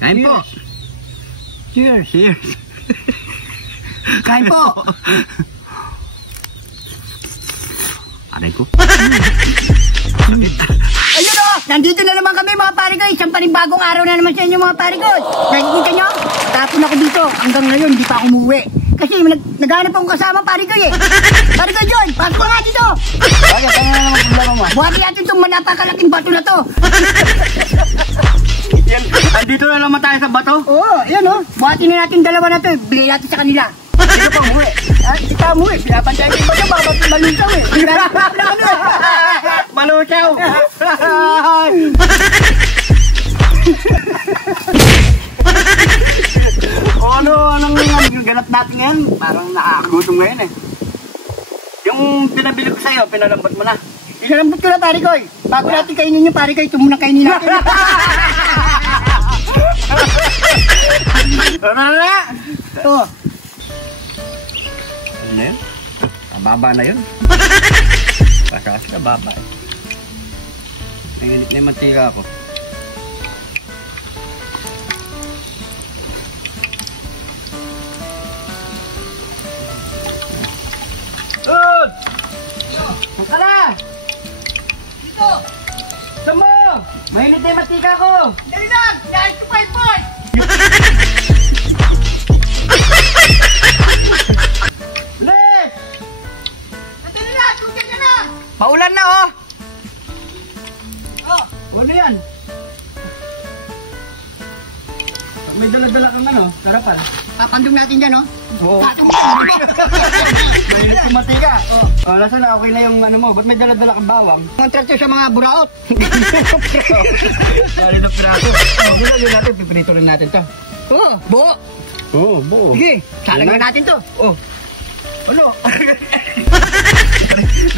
Kain po. Cheers. Cheers. Kain po. Aray ko. Ayun o! Nandito na naman kami mga pare ko. Isang panibagong araw na naman sa inyo mga pare ko. Nakikita nyo? Tapon ako dito. Hanggang ngayon, hindi pa ako umuwi. Kasi naghanap akong kasama pare ko eh. Pare ko John, pasok ka nga dito. Bakit? Ano na naman problema mo? Buhati natin itong napakalaking bato na to. Yan. Andito na naman tayo sa bato. Oo, yan o. Buhati na natin dalawa na to. Bili natin sa kanila. Sino pa umuwi? Hindi ka umuwi. Pinapantay ko ba ito? Baka malutaw eh. Malutaw. Anong ganap natin ngayon? Parang nakakagutom ngayon eh. Yung pinabili ko sa'yo, pinalambot mo na. Pinalambot ko na pare ko. Bago natin kainin yung pare ko, ito muna kainin natin. Ano na? Ito. Ano na yun? Mababa na yun. Pasas ka baba. Nanginit na yung mantika ako. Good! Saan ka na? Dito. Saan mo? Mainit na yung mantika ko. Dali lang. Dahil ko 5 points. Bilis! Dali lang. Tugan ka na. Paulan na oh! Oh. Ano yan? May dala-dala kang ano, sarapan. Papandong natin dyan, oh. Oo. Mainit yung mantika. Oh, nasa na, okay na yung ano mo. Ba't may dala-dala kang bawang? Kontratyo sa mga buraot. Dali na piraso. Oh, gulagyan natin, piprito rin natin to. Oo, buo. Oo, buo. Sige, salagyan natin to. Oh. Ano?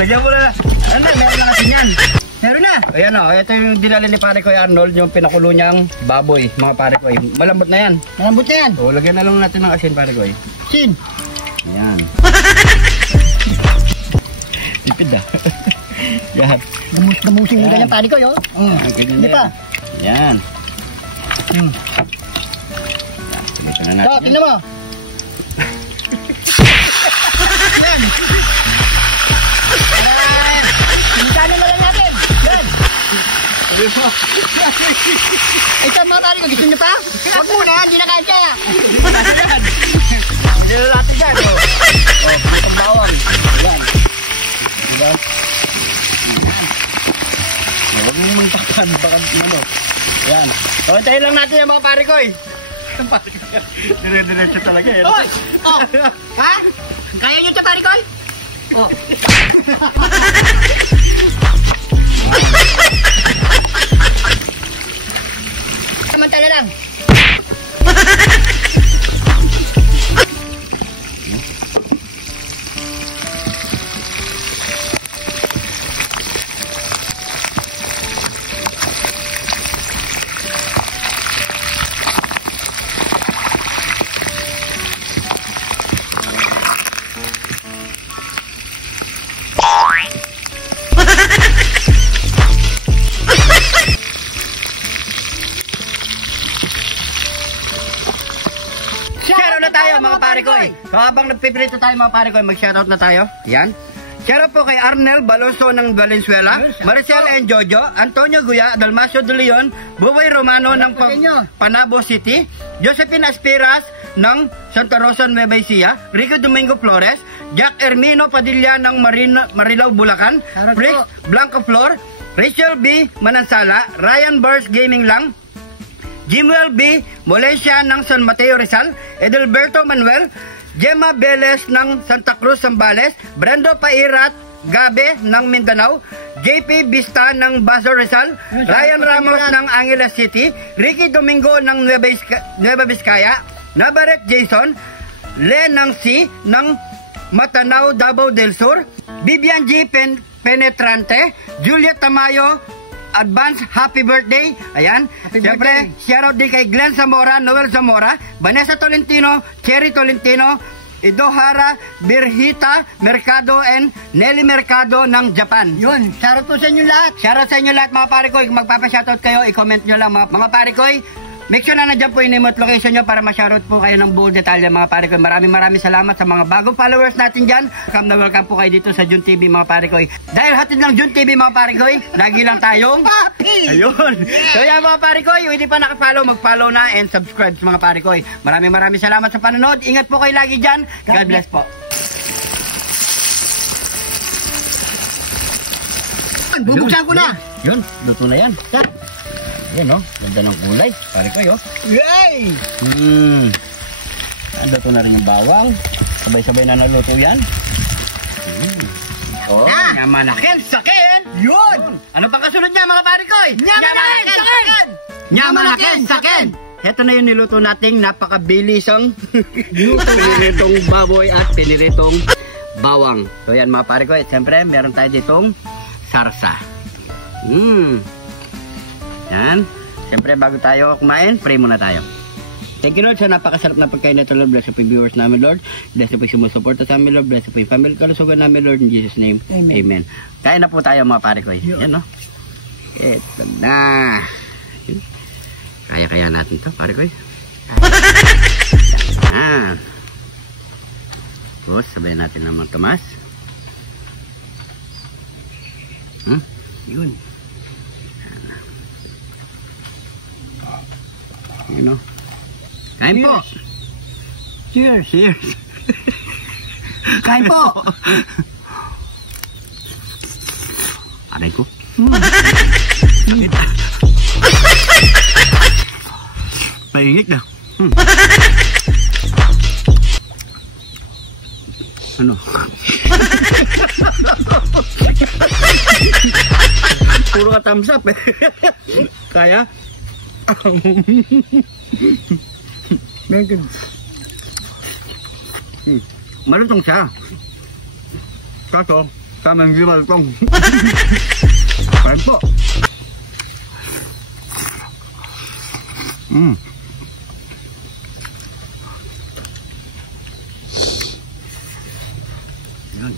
Lagyan mo na. Ano, meron na kasi yan. Meron na. Ayan o, ito yung dinali ni pare ko Arnold, yung pinakulo niyang baboy, mga pare ko. Malambot na yan. Malambot na yan. O, lagyan na lang natin ng asin pare ko. Sin. Ayan. Tipid ah. Yan. Gamusing mo ganyan pare ko, yo. Hindi pa. Yan. Pinito na natin. So, tingnan mo. Yan. Pinitanin na lang natin. Yan. Ito mga pare ko, gusto niyo pa? Huwag muna, hindi na kaya. Hindi na natin dyan. O, pinitong bawang. Yan. Diba? Huwag mo mong takan. Baka ano. Yan. O, tayo lang natin yung mga pare ko eh. Ang pare ko. Dire-diretso talaga eh. Oy! Oh! Ha? Kaya niyo ito pare ko? Oh. Samantala lang. Shoutout na tayo mga pare ko eh. So habang nagpiprito tayo mga pare ko, mag-shoutout na tayo. Yan. Shoutout po kay Arnel Baloso ng Valenzuela, Maricel and Jojo, Antonio Guya, Dalmasio de Leon, Buboy Romano ng Panabo City, Josephine Aspiras ng Santa Rosa, Nueva Ecija, Rico Domingo Flores, Jack Ermino Padilla ng Marilao, Bulacan, Brix Blanco Flor, Rachel B. Manansala, Ryan Burst Gaming Lang, Jimuel B. Molesia ng San Mateo Rizal, Edelberto Manuel, Gemma Beles ng Santa Cruz, Zambales, Brendo Pairat Gabe ng Mindanao, JP Vista ng Baso Rizal, Ryan Ramos ng Angeles City, Ricky Domingo ng Nueva Vizcaya, Navarrete Jason, Len ng C ng Matanao, Davao del Sur, Vivian G. Penetrante, Juliet Tamayo, advance happy birthday. Ayan. Siyempre, shoutout din kay Glenn Zamora, Noel Zamora, Vanessa Tolentino, Cherry Tolentino, Idohara, Birhita Mercado, and Nelly Mercado ng Japan. Yun, shoutout po sa inyo lahat. Shoutout sa inyo lahat mga pare ko. Kung magpapa-shoutout kayo, i-comment nyo lang mga pare ko. Make sure na nandiyan po yung remote location nyo para ma-shoutout po kayo ng buong detalye mga pare ko. Maraming salamat sa mga bagong followers natin dyan. Welcome po kayo dito sa Jun TV mga pare ko. Dahil hatid lang Jun TV mga pare ko, lagi lang tayong Papi! ayun. So yan mga pare ko, yung hindi pa nakafollow, mag-follow na and subscribe sa mga pare ko. Maraming salamat sa panonood. Ingat po kayo lagi dyan. God bless po. Bubuksan ko na. Yun, luto na yan. Yan no, ganda ng kulay. Pare ko yun. Yay! Luto na rin yung bawang. Sabay-sabay na naluto yan. Oh, nyamanakin, sakin! Yun! Ano pang kasunod niya mga pare ko? Nyamanakin, sakin! Nyamanakin, sakin! Ito na yung niluto nating napakabilisang piniritong baboy at piniritong bawang. So yan mga pare ko, siyempre meron tayo ditong sarsa. Yan. Siyempre bago tayo kumain, pray muna tayo. Thank you Lord sa napakasarap na pagkain na ito Lord. Bless po yung viewers namin Lord. Bless po yung sumusuporta sa amin Lord. Bless po yung family kalusugan namin Lord. In Jesus name. Amen. Kain na po tayo mga pare ko. Yan no. Ito na. Kaya natin to pare ko. Tapos sabayan natin naman Tomas. Yun. Yun o. Kain po. Cheers. Cheers. Kain po. Aray ko. Paingit na. Ano? Puro ka thumbs up eh. Kaya? Malutong siya. Kaso, tama hindi malutong. Kain po. Yan.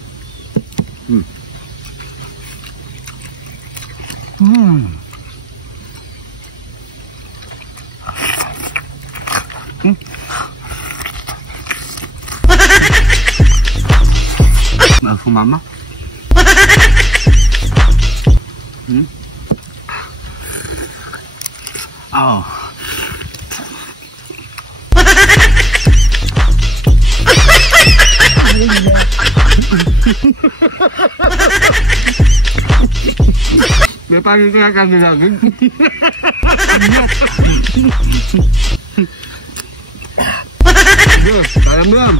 Sumama. Oh. May pagi kaya kami lagi. Kaya mo yan.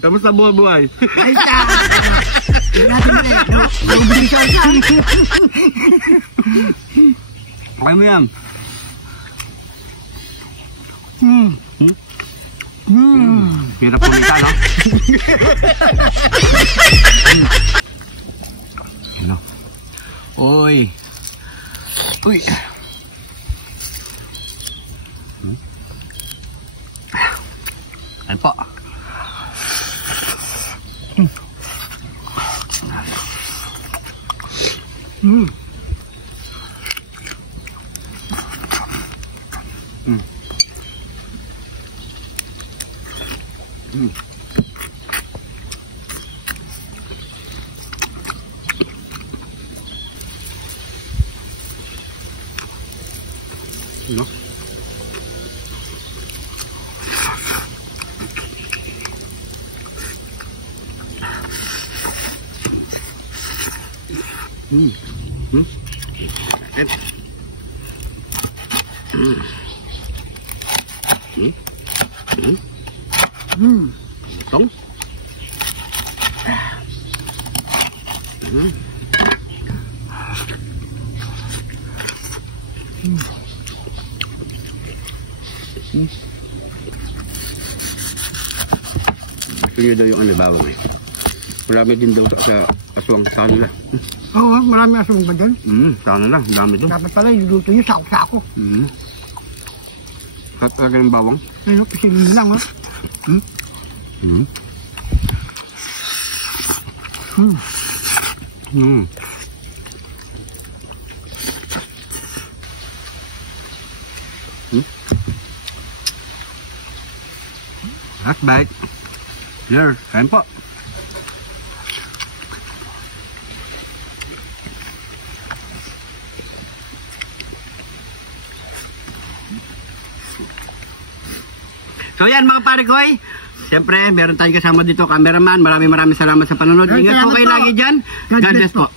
Kamusta buhay-buhay? Ayos na. Kaya mo yan. Hirap po nita, no? Ano? Uy. Uy. Ano po? No? Tong. Gusto nyo daw yung ano, bawang eh. Marami din daw sa aswang sa kanila. Oo, marami aswang ba dyan? Sa kanila, dami doon. Dapat pala yung luto nyo, sako-sako. Kat talaga ng bawang. Ayun, pisilin mo lang, ha? Last bite. There, kain po. So yan mga pare ko ay, siyempre meron tayong kasama dito cameraman. Maraming salamat sa panonood. Ingat po kayo lagi dyan. God bless po.